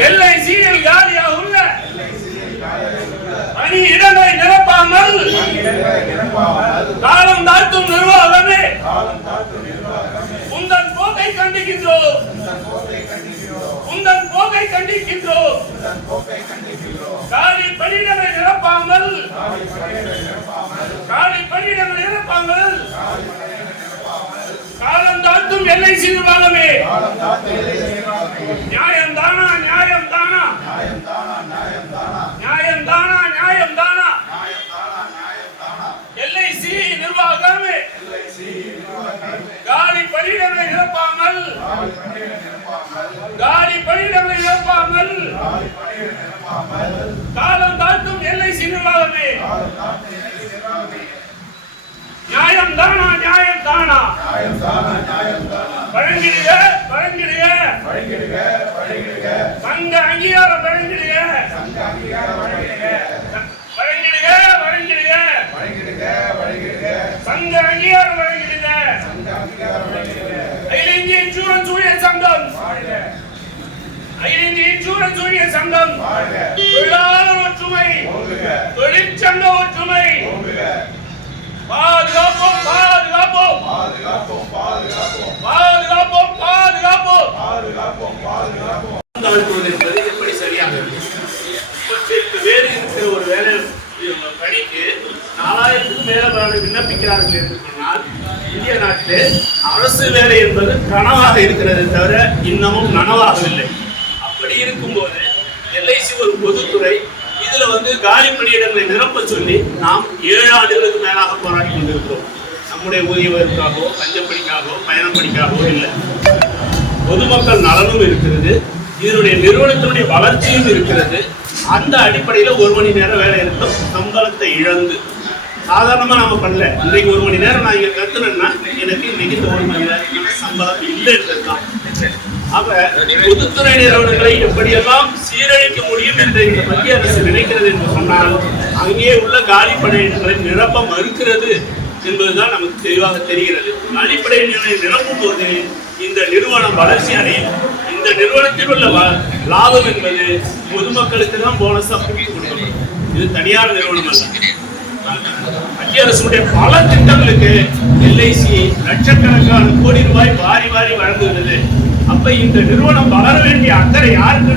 எல்ஐசியில் காலியாக உள்ள பணி இடங்களை நிரப்பாமல் காலம் தாழ்த்தும் நிர்வாகமே உந்தன் போக்கை கண்டிக்கின்றோம். உந்தன் போக்கை கண்டிக்கின்றோம். காலி பணியிடங்களை நிரப்பாமல் காலி பணியிடங்களை நிரப்பாமல் காலம் தாழ்த்தும் எல்ஐசி நிர்வாகமே நியாய காலம் தாழ்த்தும் எல்லை நிர்வாகமே நியாயம் தானா நியாயம் தானா? வழங்கிடுக வழங்கிடுக. சங்க அங்கீகாரம் வழங்கிடுக. வழங்கிடுக வழங்கிடுக. சங்க அங்கீகாரம் தொழிற்சங்க ஒற்றுமை. பாதுகாப்போம் பாதுகாப்போம். பாதுகாப்போம் பாதுகாப்போம். தாழ்த்துவது என்பது எப்படி சரியாக? இவற்றிற்கு வேறு இருக்கிற ஒரு வேலை பணிக்கு நாலாயிரத்துக்கும் மேலாளர்கள் விண்ணப்பிக்கிறார்கள் என்று சொன்னால் இந்திய நாட்டிலே அரசு வேலை என்பது கனவாக இருக்கிறது தவிர இன்னமும் நனவாகவில்லை. அப்படி இருக்கும்போது எல்ஐசி ஒரு பொதுத்துறை இதுல வந்து காலி பணியிடங்களை நிரப்ப சொல்லி நாம் ஏழு ஆண்டுகளுக்கு மேலாக போராடி கொண்டிருக்கிறோம். நம்முடைய ஊதியவருக்காகவோ பஞ்சப்படிக்காகவோ பயணப்படிக்காகவோ இல்லை. பொதுமக்கள் நலனும் இருக்கிறது. இதனுடைய நிறுவனத்தினுடைய வளர்ச்சியும் இருக்கிறது. அந்த அடிப்படையில் ஒரு மணி நேரம் வேலை இருக்கும் சம்பளத்தை இழந்து. சாதாரணமாக நம்ம பண்ணல. இன்றைக்கு ஒரு மணி நேரம் நான் இங்கே கத்துனேன்னா எனக்கு இன்னைக்கு இந்த ஒரு மணி நேரம் சம்பளம் இல்லைன்றதுதான். அப்ப பொதுத்துறை நிறுவனங்களை எப்படியெல்லாம் சீரழிக்க முடியும் என்று இந்த மத்திய அரசு நினைக்கிறது என்று சொன்னால் அங்கே உள்ள காலி படையினர்களை நிரப்ப மறுக்கிறது என்பதுதான் நமக்கு தெளிவாக தெரிகிறது. அடிப்படை நிரப்பும் போது இந்த நிறுவனம் வளர்ச்சி அடையும். இந்த நிறுவனத்தில் உள்ள லாபம் என்பது பொதுமக்களுக்கு தான் போனஸா கொடுக்கணும் இது தனியார் நிறுவனம் அல்ல. மத்திய அரசுடைய பல திட்டங்களுக்கு எல்ஐசி லட்சக்கணக்கான கோடி ரூபாய் வாரி வாரி வழங்குகிறது. அப்ப இந்த நிறுவனம் வளர வேண்டிய அக்கறை யாருக்கு